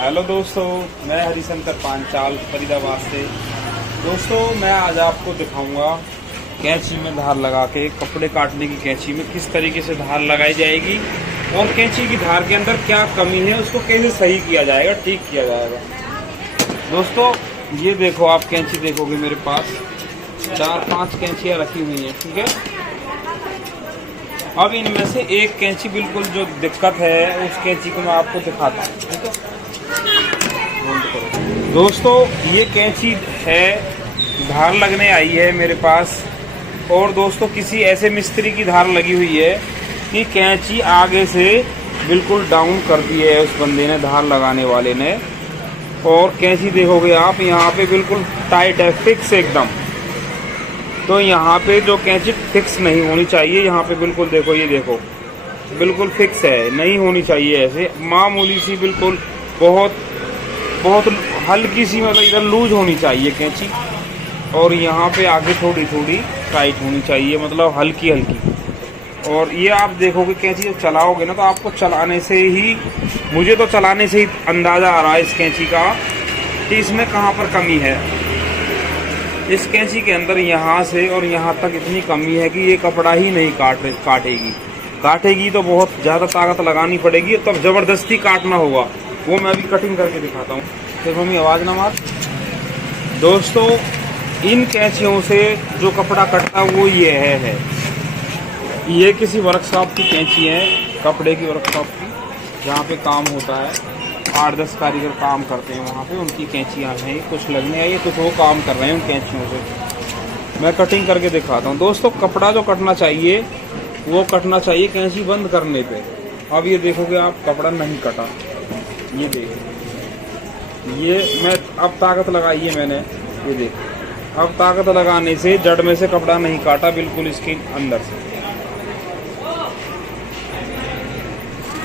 Hello दोस्तों, मैं हरिशंकर पांचाल फरीदाबाद से। दोस्तों मैं आज आपको दिखाऊंगा कैंची में धार लगा के कपड़े काटने की कैंची में किस तरीके से धार लगाई जाएगी और कैंची की धार के अंदर क्या कमी है उसको कैसे सही किया जाएगा, ठीक किया जाएगा। दोस्तों ये देखो, आप कैंची देखोगे मेरे पास 4-5 कैंचियाँ रखी हुई हैं, ठीक है। अब इनमें से एक कैंची बिल्कुल जो दिक्कत है उस कैंची को मैं आपको दिखाता हूँ, ठीक है। दोस्तों ये कैंची है, धार लगने आई है मेरे पास, और दोस्तों किसी ऐसे मिस्त्री की धार लगी हुई है कि कैंची आगे से बिल्कुल डाउन कर दी है उस बंदे ने, धार लगाने वाले ने। और कैंची देखोगे आप, यहाँ पे बिल्कुल टाइट है, फिक्स एकदम। तो यहाँ पे जो कैंची फिक्स नहीं होनी चाहिए, यहाँ पे बिल्कुल देखो, ये देखो बिल्कुल फिक्स है, नहीं होनी चाहिए ऐसे। मामूली सी बिल्कुल बहुत बहुत हल्की सी, मतलब इधर लूज होनी चाहिए कैंची, और यहाँ पे आगे थोड़ी थोड़ी टाइट होनी चाहिए, मतलब हल्की हल्की। और ये आप देखोगे कैंची जब चलाओगे ना, तो आपको चलाने से ही, मुझे तो चलाने से ही अंदाज़ा आ रहा है इस कैंची का कि इसमें कहाँ पर कमी है। इस कैंची के अंदर यहाँ से और यहाँ तक इतनी कमी है कि ये कपड़ा ही नहीं काटेगी तो बहुत ज़्यादा ताकत लगानी पड़ेगी, तब ज़बरदस्ती काटना होगा। वो मैं अभी कटिंग करके दिखाता हूँ। देखो मम्मी आवाज़ ना मार। दोस्तों इन कैंचियों से जो कपड़ा कटता वो ये है। ये किसी वर्कशॉप की कैंची है, कपड़े की वर्कशॉप की, जहाँ पे काम होता है। 8-10 कारीगर काम करते हैं वहाँ पे, उनकी कैंचियाँ हैं। कुछ लगने आई है, कुछ वो काम कर रहे हैं उन कैंचियों से। मैं कटिंग करके दिखाता हूँ। दोस्तों कपड़ा जो कटना चाहिए वो कटना चाहिए कैंची बंद करने पे। अब ये देखोगे आप, कपड़ा नहीं कटा, ये देखो, ये मैं अब ताकत लगाई है मैंने, ये देखो अब ताकत लगाने से जड़ में से कपड़ा नहीं काटा, बिल्कुल इसके अंदर से।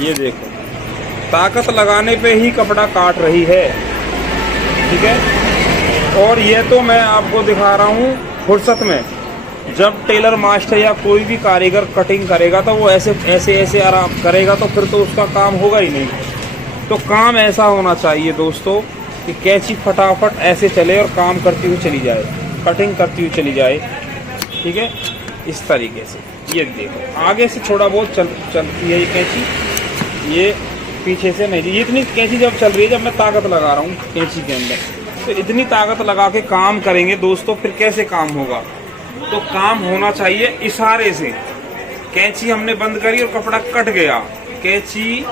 ये देखो ताकत लगाने पे ही कपड़ा काट रही है, ठीक है। और ये तो मैं आपको दिखा रहा हूँ फुर्सत में। जब टेलर मास्टर या कोई भी कारीगर कटिंग करेगा तो वो ऐसे आराम करेगा, तो फिर तो उसका काम होगा ही नहीं। तो काम ऐसा होना चाहिए दोस्तों कि कैंची फटाफट ऐसे चले और काम करती हुई चली जाए, कटिंग करती हुई चली जाए, ठीक है, इस तरीके से। ये देखो आगे से थोड़ा बहुत चलती है ये कैंची, ये पीछे से नहीं। ये इतनी कैंची जब चल रही है, जब मैं ताकत लगा रहा हूँ कैंची के अंदर, तो इतनी ताकत लगा के काम करेंगे दोस्तों, फिर कैसे काम होगा। तो काम होना चाहिए इशारे से। कैंची हमने बंद करी और कपड़ा कट गया, कैंची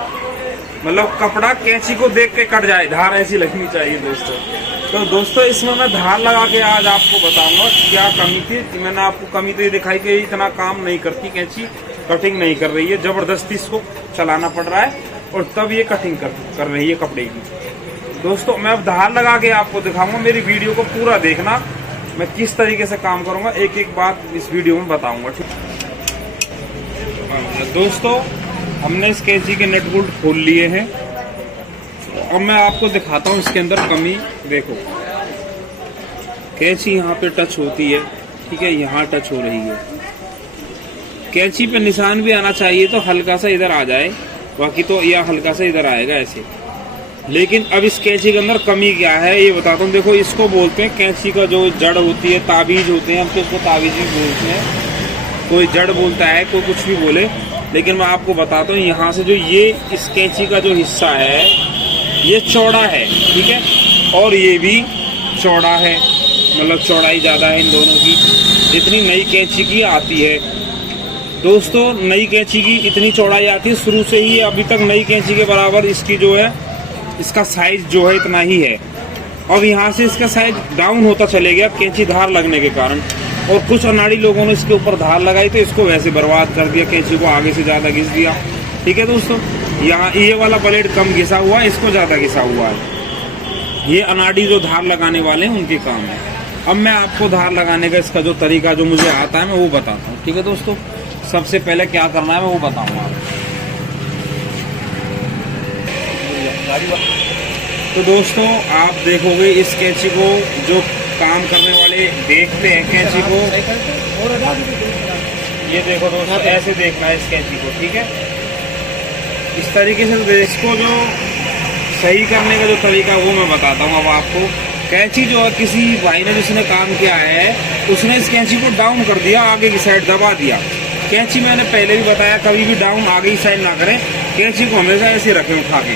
मतलब कपड़ा कैंची को देख के कट जाए, धार ऐसी लगनी चाहिए दोस्तों। तो दोस्तों इसमें मैं धार लगा के आज आपको बताऊंगा क्या कमी थी। मैंने आपको कमी तो ये दिखाई कि इतना काम नहीं करती कैंची, कटिंग नहीं कर रही है, जबरदस्ती इसको चलाना पड़ रहा है और तब ये कटिंग कर रही है कपड़े की। दोस्तों मैं अब धार लगा के आपको दिखाऊंगा, मेरी वीडियो को पूरा देखना, मैं किस तरीके से काम करूंगा, एक एक बात इस वीडियो में बताऊंगा, ठीक। दोस्तों हमने इस कैंची के नट बोल्ट खोल लिए हैं। अब मैं आपको दिखाता हूँ इसके अंदर कमी। देखो कैंची यहाँ पे टच होती है, ठीक है, यहाँ टच हो रही है। कैंची पे निशान भी आना चाहिए तो हल्का सा इधर आ जाए, बाकी तो यह हल्का सा इधर आएगा ऐसे। लेकिन अब इस कैंची के अंदर कमी क्या है ये बताता हूँ। देखो इसको बोलते हैं कैंची का जो जड़ होती है, ताबीज होते हैं, हम तो इसको ताबीज भी बोलते हैं। कोई जड़ बोलता है, कोई कुछ भी बोले, लेकिन मैं आपको बताता हूँ यहाँ से जो ये इस कैंची का जो हिस्सा है ये चौड़ा है, ठीक है, और ये भी चौड़ा है, मतलब चौड़ाई ज़्यादा है इन दोनों की। इतनी नई कैंची की आती है दोस्तों, नई कैंची की इतनी चौड़ाई आती है शुरू से ही। अभी तक नई कैंची के बराबर इसकी जो है, इसका साइज जो है इतना ही है। अब यहाँ से इसका साइज डाउन होता चले गया कैंची धार लगने के कारण, और कुछ अनाड़ी लोगों ने इसके ऊपर धार लगाई तो इसको वैसे बर्बाद कर दिया, कैंची को आगे से ज़्यादा घिस दिया, ठीक है दोस्तों। यहाँ ये वाला ब्लेड कम घिसा हुआ है, इसको ज़्यादा घिसा हुआ है। ये अनाड़ी जो धार लगाने वाले हैं उनके काम है। अब मैं आपको धार लगाने का इसका जो तरीका जो मुझे आता है मैं वो बताता हूँ, ठीक है दोस्तों। सबसे पहले क्या करना है मैं वो बताऊँगा। तो दोस्तों आप देखोगे इस कैंची को, जो काम करने वाले देखते हैं कैंची को, ये देखो दोस्तों ऐसे देखना है इस कैंची को, ठीक है। इस तरीके से इसको जो सही करने का जो तरीका वो मैं बताता हूँ अब आपको। कैंची जो है किसी भाई ने जिसने काम किया है उसने इस कैंची को डाउन कर दिया, आगे की साइड दबा दिया। कैंची मैंने पहले भी बताया कभी भी डाउन आगे की साइड ना करें, कैंची को हमेशा ऐसे रखें उठा के।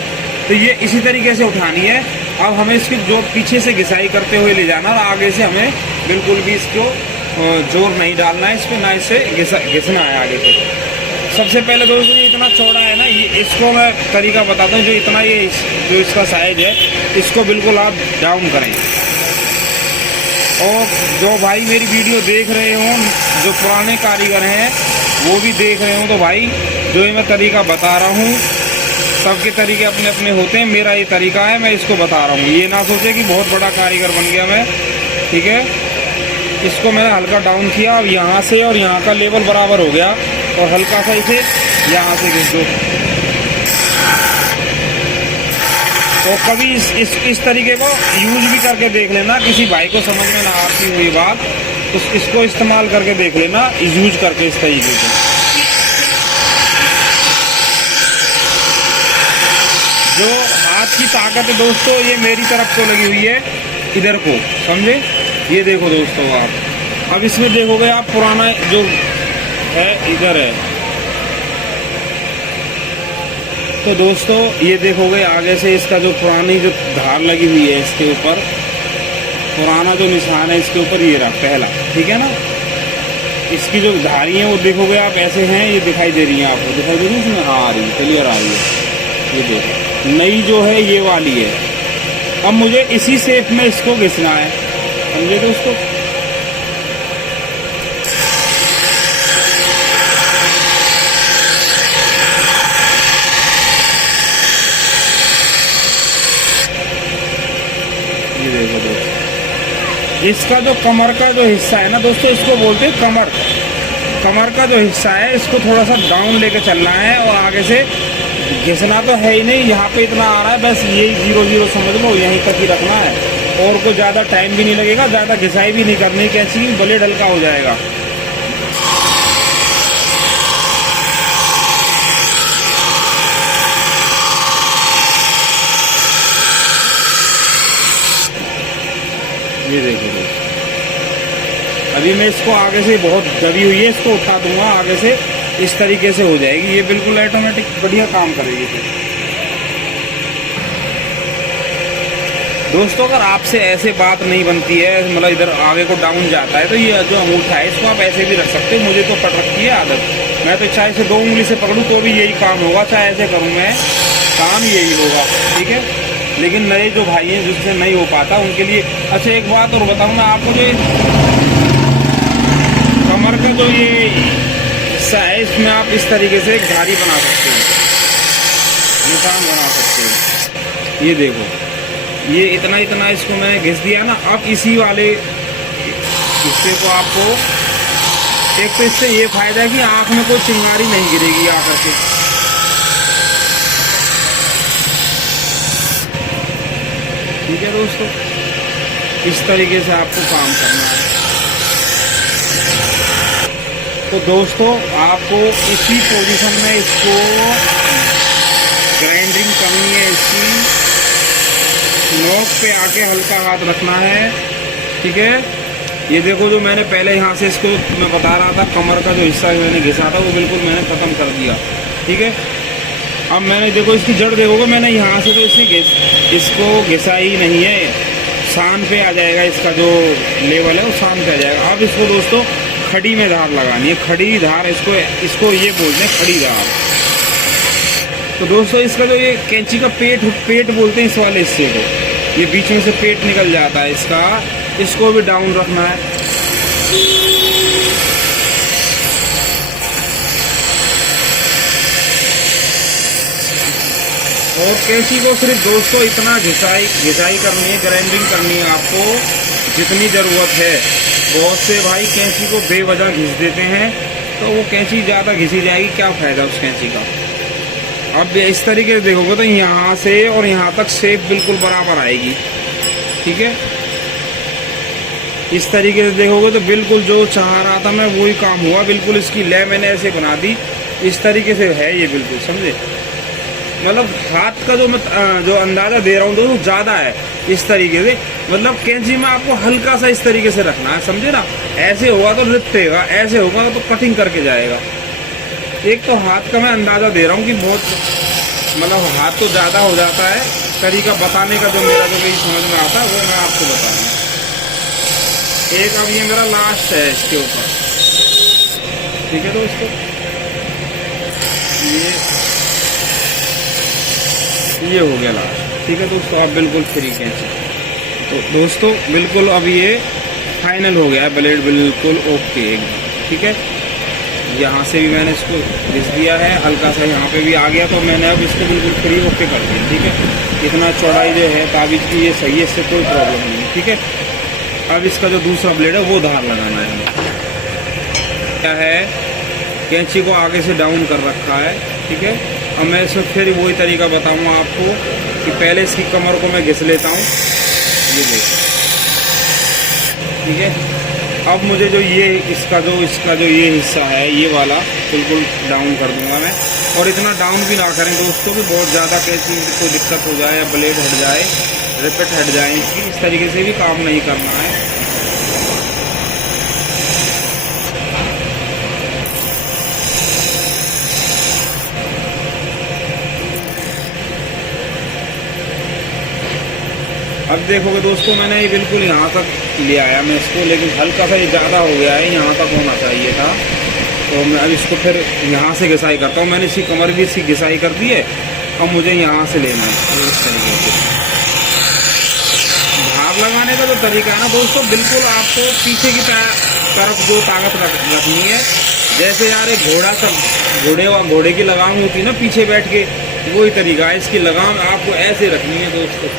तो ये इसी तरीके से उठानी है। अब हमें इसकी जो पीछे से घिसाई करते हुए ले जाना और आगे से हमें बिल्कुल भी इसको जोर नहीं डालना है, इस पर ना इसे घिसना है आगे से। सबसे पहले दोस्तों ये इतना चौड़ा है ना, ये इसको मैं तरीका बताता हूँ। जो इतना ये जो इसका साइज है इसको बिल्कुल आप डाउन करें। और जो भाई मेरी वीडियो देख रहे हों, जो पुराने कारीगर हैं वो भी देख रहे हों, तो भाई जो ये मैं तरीका बता रहा हूँ सबके तरीके अपने अपने होते हैं। मेरा ये तरीका है, मैं इसको बता रहा हूँ। ये ना सोचे कि बहुत बड़ा कारीगर बन गया मैं, ठीक है। इसको मैंने हल्का डाउन किया, अब यहाँ से और यहाँ का लेवल बराबर हो गया और हल्का सा इसे यहाँ से घिस दो। तो कभी इस तरीके को यूज भी करके देख लेना। किसी भाई को समझ में ना आती हुई बात तो इसको इस्तेमाल करके देख लेना, यूज करके इस तरीके से। जो हाथ की ताकत है दोस्तों ये मेरी तरफ को लगी हुई है, इधर को, समझे। ये देखो दोस्तों आप, अब इसमें देखोगे आप पुराना जो है इधर है। तो दोस्तों ये देखोगे आगे से इसका जो पुरानी जो धार लगी हुई है इसके ऊपर, पुराना जो निशान है इसके ऊपर ये रहा पहला, ठीक है ना। इसकी जो धारी है वो देखोगे आप ऐसे हैं, ये दिखाई दे रही है आपको, दिखाई दे रही है इसमें, हाँ आ रही है, क्लियर आ रही है। ये देखो नई जो है ये वाली है। अब मुझे इसी शेप में इसको घिसना है, समझे दोस्तों। ये देखो दोस्तों, इसका जो कमर का जो हिस्सा है ना दोस्तों, इसको बोलते हैं कमर। कमर का जो हिस्सा है इसको थोड़ा सा डाउन लेके चलना है और आगे से घिसना तो है ही नहीं। यहाँ पे इतना आ रहा है, बस यही 0-0 समझ लो, यहीं तक ही रखना है। और को ज़्यादा टाइम भी नहीं लगेगा, ज़्यादा घिसाई भी नहीं करनी, कैंची ब्लेड हल्का हो जाएगा। ये देखो दोस्तों, अभी मैं इसको आगे से बहुत दबी हुई है, इसको उठा दूंगा आगे से, इस तरीके से हो जाएगी। ये बिल्कुल ऑटोमेटिक बढ़िया काम करेगी फिर। दोस्तों अगर आपसे ऐसे बात नहीं बनती है, मतलब इधर आगे को डाउन जाता है, तो ये जो अंगूठा है इसको आप ऐसे भी रख सकते हो। मुझे तो पट रखी है आदत, मैं तो चाहे से 2 उंगली से पकड़ूँ तो भी यही काम होगा, चाहे ऐसे करूँ मैं, काम यही होगा, ठीक है। लेकिन नए जो भाई हैं जिससे नहीं हो पाता उनके लिए। अच्छा एक बात और बताऊँ मैं आपको, जो कमर का जो ये हिस्सा है इसमें आप इस तरीके से एक धारी बना सकते हैं, निशान बना सकते हैं। ये देखो, ये इतना इतना इसको मैंने घिस दिया ना। अब इसी वाले हिस्से को आपको, एक तो इससे ये फायदा है कि आँख में कोई चिंगारी नहीं गिरेगी आकर के, ठीक है दोस्तों। इस तरीके से आपको काम करना है। तो दोस्तों आपको इसी पोजीशन में इसको ग्राइंडिंग करनी है, इसकी नोक पे आके हल्का हाथ रखना है, ठीक है। ये देखो जो मैंने पहले यहाँ से इसको मैं बता रहा था, कमर का जो हिस्सा मैंने घिसा था वो बिल्कुल मैंने ख़त्म कर दिया, ठीक है। अब मैंने देखो इसकी जड़ देखोगे, मैंने यहाँ से तो इसको घिसा ही नहीं है, शान पे आ जाएगा, इसका जो लेवल है वो शान पे आ जाएगा। अब इसको दोस्तों खड़ी में धार लगानी है, खड़ी धार, इसको ये बोलते हैं खड़ी धार। तो दोस्तों इसका जो ये कैंची का पेट बोलते हैं इस वाले हिस्से को, ये बीच में से पेट निकल जाता है इसका, इसको भी डाउन रखना है। और कैंची को सिर्फ दोस्तों इतना घिसाई करनी है, ग्राइंडिंग करनी है आपको जितनी ज़रूरत है। बहुत से भाई कैंची को बेवजह घिस देते हैं, तो वो कैंची ज़्यादा घिसी जाएगी, क्या फ़ायदा उस कैंची का। अब इस तरीके से देखोगे तो यहाँ से और यहाँ तक शेप बिल्कुल बराबर आएगी, ठीक है। इस तरीके से देखोगे तो बिल्कुल जो चाह रहा था मैं वही काम हुआ, बिल्कुल इसकी लय मैंने ऐसे बना दी, इस तरीके से है ये बिल्कुल, समझे। मतलब हाथ का जो अंदाजा दे रहा हूँ दोस्तों ज़्यादा है। इस तरीके से मतलब कैंची में आपको हल्का सा इस तरीके से रखना है, समझे ना। ऐसे होगा तो लिपटेगा, ऐसे होगा तो कटिंग करके जाएगा। एक तो हाथ का मैं अंदाज़ा दे रहा हूँ कि बहुत मतलब हाथ तो ज़्यादा हो जाता है। तरीका बताने का जो मेरा जो कहीं समझ में आता है वो मैं आपको बता रहा हूँ। एक अब ये मेरा लास्ट है इसके ऊपर, ठीक है दोस्तों। ये हो गया लास्ट, ठीक है दोस्तों। आप बिल्कुल फ्री कैंची। तो दोस्तों बिल्कुल अब ये फाइनल हो गया है, ब्लेड बिल्कुल ओके एकदम, ठीक है। यहाँ से भी मैंने इसको घिस दिया है, हल्का सा यहाँ पे भी आ गया, तो मैंने अब इसको बिल्कुल फ्री ओके कर दिया, ठीक है। इतना चौड़ाई जो है ताबीज़ की ये सही है, इससे कोई प्रॉब्लम नहीं है, ठीक है। अब इसका जो दूसरा ब्लेड है वो धार लगाना है हमें। क्या है, कैंची को आगे से डाउन कर रखा है, ठीक है। अब मैं इसमें फिर वही तरीका बताऊंगा आपको कि पहले इसकी कमर को मैं घिस लेता हूँ, ये देखो, ठीक है। अब मुझे जो ये इसका जो ये हिस्सा है ये वाला बिल्कुल डाउन कर दूंगा मैं। और इतना डाउन भी ना करें दोस्तों कि बहुत ज़्यादा कैंची को दिक्कत हो जाए या ब्लेड हट जाए, रिपीट हट जाए इसकी। इस तरीके से भी काम नहीं करना है। अब देखोगे दोस्तों मैंने ये बिल्कुल यहाँ तक ले आया मैं इसको, लेकिन हल्का सा ये ज़्यादा हो गया है, यहाँ तक होना चाहिए था। तो मैं अब इसको फिर यहाँ से घिसाई करता हूँ। मैंने इसकी कमर भी इसकी घिसाई कर दी है, अब मुझे यहाँ से लेना है इस तरीके से। धार लगाने का जो तरीका है ना दोस्तों, बिल्कुल आपको पीछे की तरफ जो ताकत रखनी है। जैसे यार एक घोड़ा सब घोड़े की लगाम होती है ना पीछे बैठ के, वही तरीका है। इसकी लगाम आपको ऐसे रखनी है दोस्तों।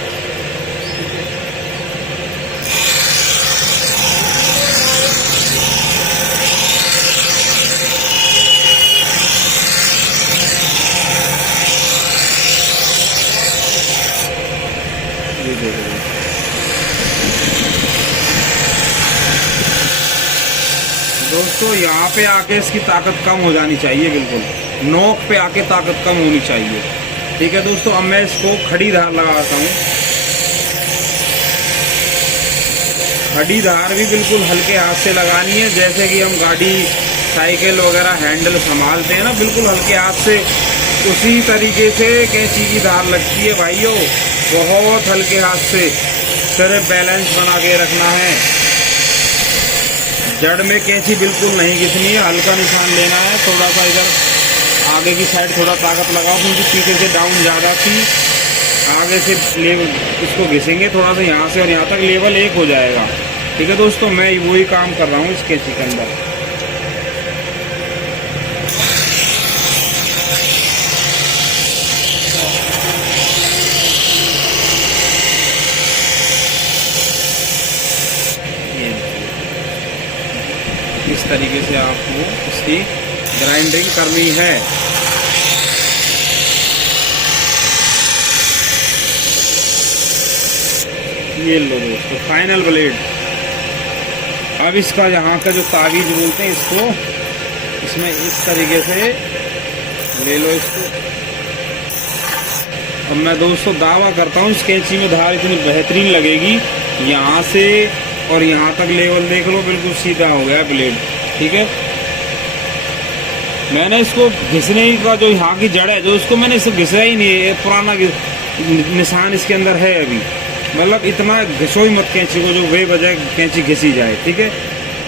दोस्तों यहाँ पे आके इसकी ताकत कम हो जानी चाहिए, बिल्कुल नोक पे आके ताकत कम होनी चाहिए, ठीक है दोस्तों। अब मैं इसको खड़ी धार लगाता हूँ। खड़ी धार भी बिल्कुल हल्के हाथ से लगानी है, जैसे कि हम गाड़ी साइकिल वगैरह हैंडल संभालते हैं ना, बिल्कुल हल्के हाथ से उसी तरीके से कैंची की धार लगती है भाइयों। बहुत हल्के हाथ से सिर्फ बैलेंस बना के रखना है। जड़ में कैंची बिल्कुल नहीं घिसनी है, हल्का निशान लेना है। थोड़ा सा इधर आगे की साइड थोड़ा ताकत लगाओ, क्योंकि पीछे से डाउन ज़्यादा थी। आगे से लेवल इसको घिसेंगे थोड़ा सा यहाँ से, और यहाँ तक लेवल एक हो जाएगा, ठीक है दोस्तों। मैं वही काम कर रहा हूँ इस कैंची के अंदर। इस तरीके से आपको इसकी ग्राइंडिंग करनी है। ये लो दोस्तों फाइनल ब्लेड। अब इसका यहाँ का जो तावीज बोलते हैं इसको, इसमें इस तरीके से ले लो इसको। अब मैं दोस्तों दावा करता हूँ इस कैंची में धार इतनी बेहतरीन लगेगी। यहाँ से और यहाँ तक लेवल देख लो, बिल्कुल सीधा हो गया ब्लेड, ठीक है। मैंने इसको घिसने का जो यहाँ की जड़ है जो उसको मैंने इसको घिसा ही नहीं है, पुराना निशान इसके अंदर है अभी। मतलब इतना घिसो ही मत कैंची को जो बेवजह कैंची घिसी जाए, ठीक है।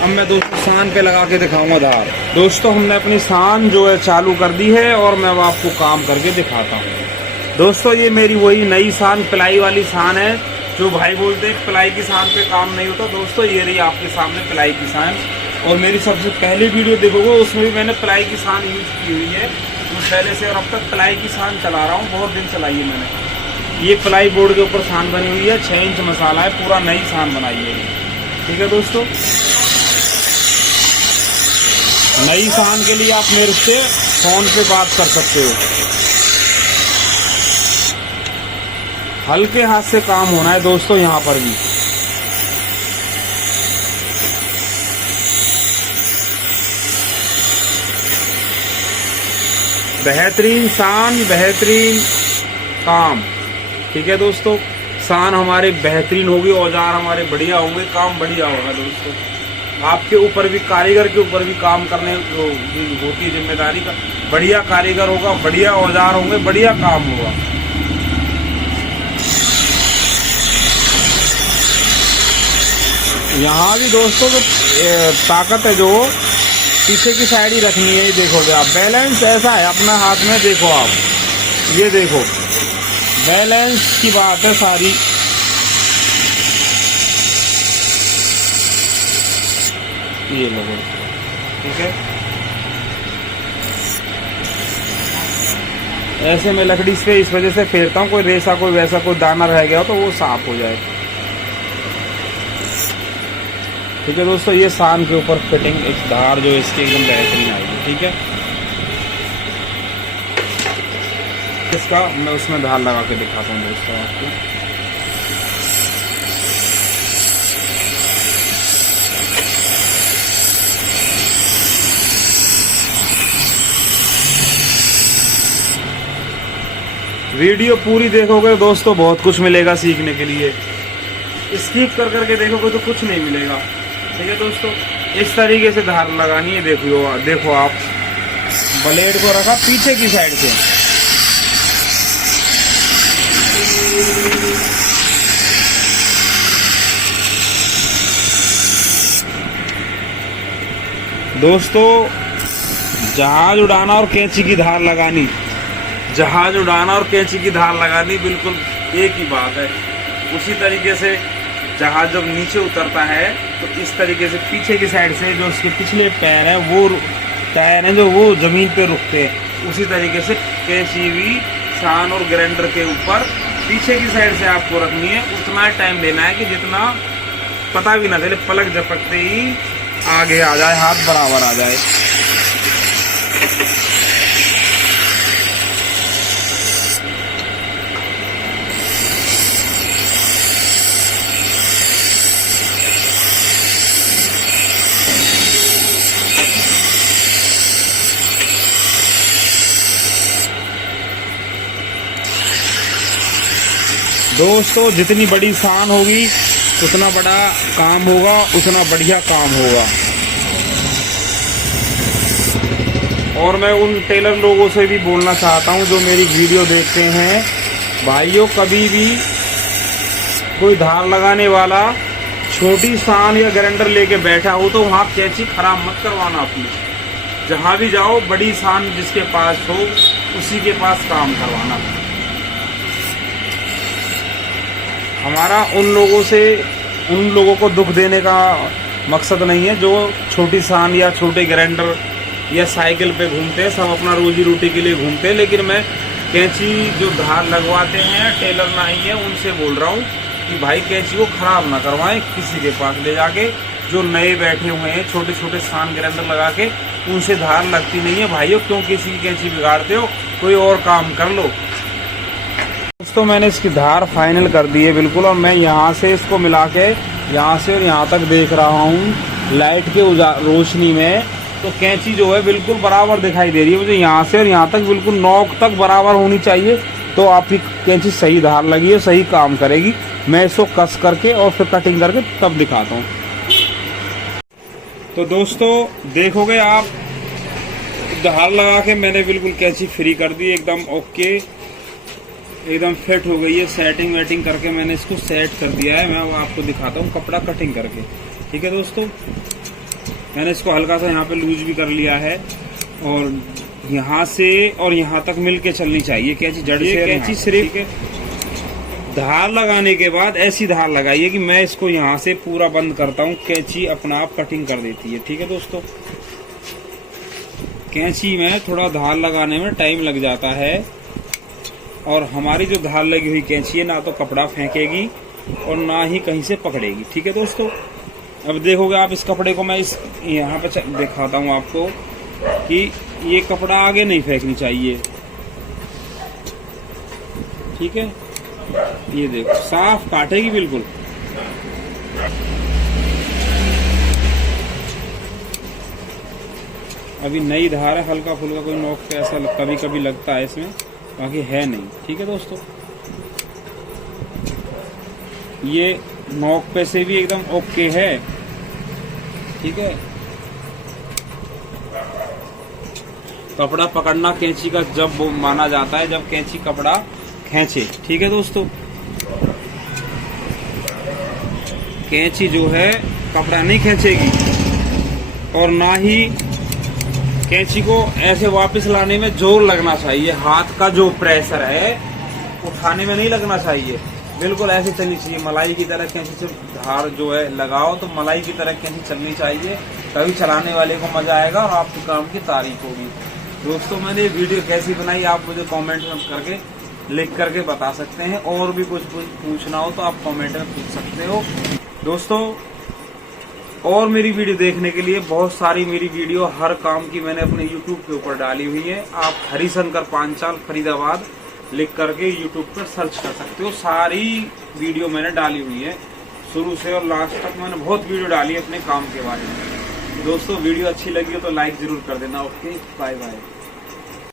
अब मैं दोस्तों सान पे लगा के दिखाऊंगा धार। दोस्तों हमने अपनी सान जो है चालू कर दी है, और मैं अब आपको काम करके दिखाता हूँ। दोस्तों ये मेरी वही नई सान, प्लाई वाली सान है। जो भाई बोलते हैं प्लाई की सान पे काम नहीं होता, दोस्तों ये रही आपके सामने प्लाई की सान। और मेरी सबसे पहली वीडियो देखोगे उसमें भी मैंने प्लाई की सान यूज की हुई है। मैं पहले से और अब तक प्लाई की सान चला रहा हूँ, बहुत दिन चलाई है मैंने। ये प्लाई बोर्ड के ऊपर सान बनी हुई है, 6 इंच मसाला है, पूरा नई सान बनाई है, ठीक है दोस्तों। नई सान के लिए आप मेरे से फोन पे बात कर सकते हो। हल्के हाथ से काम होना है दोस्तों यहाँ पर भी। बेहतरीन सान, बेहतरीन काम। ठीक है दोस्तों, सान हमारे बेहतरीन होगी, औजार हमारे बढ़िया होंगे, काम बढ़िया होगा दोस्तों। आपके ऊपर भी, कारीगर के ऊपर भी काम करने होती है जिम्मेदारी का। बढ़िया कारीगर होगा, बढ़िया औजार होंगे, बढ़िया काम होगा। यहाँ भी दोस्तों जो ताकत है, जो पीछे की साइड ही रखनी है। ये देखोगे आप, बैलेंस ऐसा है अपना हाथ में, देखो आप, ये देखो बैलेंस की बात है सारी। ये लोगों, ठीक है, ऐसे में लकड़ी से इस वजह से फेरता हूँ, कोई रेसा, कोई वैसा, कोई दाना रह गया हो तो वो साफ हो जाए। ठीक है दोस्तों, ये सान के ऊपर फिटिंग, एक धार जो इसकी एकदम बेहतरीन आएगी। ठीक है, इसका मैं उसमें धार लगा के दिखाता हूँ दोस्तों आपको। वीडियो पूरी देखोगे दोस्तों, बहुत कुछ मिलेगा सीखने के लिए। स्किप कर करके देखोगे तो कुछ नहीं मिलेगा। ठीक है दोस्तों, इस तरीके से धार लगानी है। देखो आप, ब्लेड को रखा पीछे की साइड से, दोस्तों जहाज उड़ाना और कैंची की धार लगानी, जहाज उड़ाना और कैंची की धार लगानी बिल्कुल एक ही बात है। उसी तरीके से जहाज जब नीचे उतरता है तो इस तरीके से पीछे की साइड से जो उसके पिछले पैर हैं, वो टायर हैं जो वो जमीन पे रुकते हैं, उसी तरीके से कैंची भी सान और ग्राइंडर के ऊपर पीछे की साइड से आपको रखनी है। उतना टाइम देना है कि जितना पता भी ना चले, पलक झपकते ही आगे आ जाए, हाथ बराबर आ जाए। दोस्तों जितनी बड़ी सान होगी उतना बड़ा काम होगा, उतना बढ़िया काम होगा। और मैं उन टेलर लोगों से भी बोलना चाहता हूं जो मेरी वीडियो देखते हैं, भाइयों कभी भी कोई धार लगाने वाला छोटी सान या ग्राइंडर लेके बैठा हो तो वहां कैंची खराब मत करवाना अपनी। जहां भी जाओ बड़ी सान जिसके पास हो उसी के पास काम करवाना। हमारा उन लोगों को दुख देने का मकसद नहीं है जो छोटी सान या छोटे ग्राइंडर या साइकिल पे घूमते हैं, सब अपना रोजी रोटी के लिए घूमते हैं। लेकिन मैं कैंची जो धार लगवाते हैं, टेलर नहीं है, उनसे बोल रहा हूँ कि भाई कैंची को खराब ना करवाएं किसी के पास ले जाके। जो नए बैठे हुए हैं छोटे छोटे सान ग्राइंडर लगा के, उनसे धार लगती नहीं है भाइयों। क्यों किसी की कैंची बिगाड़ते हो, कोई और काम कर लो। दोस्तों मैंने इसकी धार फाइनल कर दी है बिल्कुल, और मैं यहाँ से इसको मिला के यहाँ से और यहाँ तक देख रहा हूँ लाइट के रोशनी में, तो कैंची जो है बिल्कुल बराबर दिखाई दे रही है मुझे। यहाँ से और यहाँ तक बिल्कुल नोक तक बराबर होनी चाहिए, तो आपकी कैंची सही धार लगी है, सही काम करेगी। मैं इसको कस करके और फिर कटिंग करके तब दिखाता हूँ। तो दोस्तों देखोगे आप, धार लगा के मैंने बिल्कुल कैंची फ्री कर दी, एकदम ओके, एकदम फिट हो गई है। सेटिंग वेटिंग करके मैंने इसको सेट कर दिया है। मैं आपको दिखाता हूँ कपड़ा कटिंग करके। ठीक है दोस्तों, मैंने इसको हल्का सा यहाँ पे लूज भी कर लिया है, और यहाँ से और यहाँ तक मिलके चलनी चाहिए कैंची जड़ से। कैंची सिर्फ धार लगाने के बाद ऐसी धार लगाइए कि मैं इसको यहाँ से पूरा बंद करता हूँ, कैंची अपना आप कटिंग कर देती है। ठीक है दोस्तों, कैंची में थोड़ा धार लगाने में टाइम लग जाता है, और हमारी जो धार लगी हुई कैंची है ना तो कपड़ा फेंकेगी और ना ही कहीं से पकड़ेगी। ठीक है दोस्तों, अब देखोगे आप इस कपड़े को मैं इस यहाँ पे दिखाता हूँ आपको कि ये कपड़ा आगे नहीं फेंकनी चाहिए। ठीक है, ये देखो साफ काटेगी बिल्कुल। अभी नई धार है, हल्का फुल्का कोई नोक पे ऐसा कभी कभी लगता है इसमें, बाकी है नहीं। ठीक है दोस्तों, ये नोक पे से भी एकदम ओके है। ठीक है, कपड़ा पकड़ना कैंची का जब वो माना जाता है जब कैंची कपड़ा खींचे। ठीक है दोस्तों, कैंची जो है कपड़ा नहीं खींचेगी और ना ही कैंची को ऐसे वापस लाने में जोर लगना चाहिए। हाथ का जो प्रेशर है उठाने में नहीं लगना चाहिए, बिल्कुल ऐसे चलनी चाहिए मलाई की तरह। कैंची से धार जो है लगाओ तो मलाई की तरह कैंची चलनी चाहिए, तभी चलाने वाले को मजा आएगा और आपके काम की तारीफ होगी। दोस्तों, मैंने ये वीडियो कैसी बनाई आप मुझे कमेंट में करके लिख करके बता सकते हैं, और भी कुछ पूछना हो तो आप कमेंट में पूछ सकते हो। दोस्तों, और मेरी वीडियो देखने के लिए बहुत सारी मेरी वीडियो हर काम की मैंने अपने YouTube के ऊपर डाली हुई है। आप हरिशंकर पांचाल फरीदाबाद लिख करके YouTube पर सर्च कर सकते हो। सारी वीडियो मैंने डाली हुई है, शुरू से और लास्ट तक मैंने बहुत वीडियो डाली है अपने काम के बारे में। दोस्तों, वीडियो अच्छी लगी हो तो लाइक जरूर कर देना। Okay, bye bye.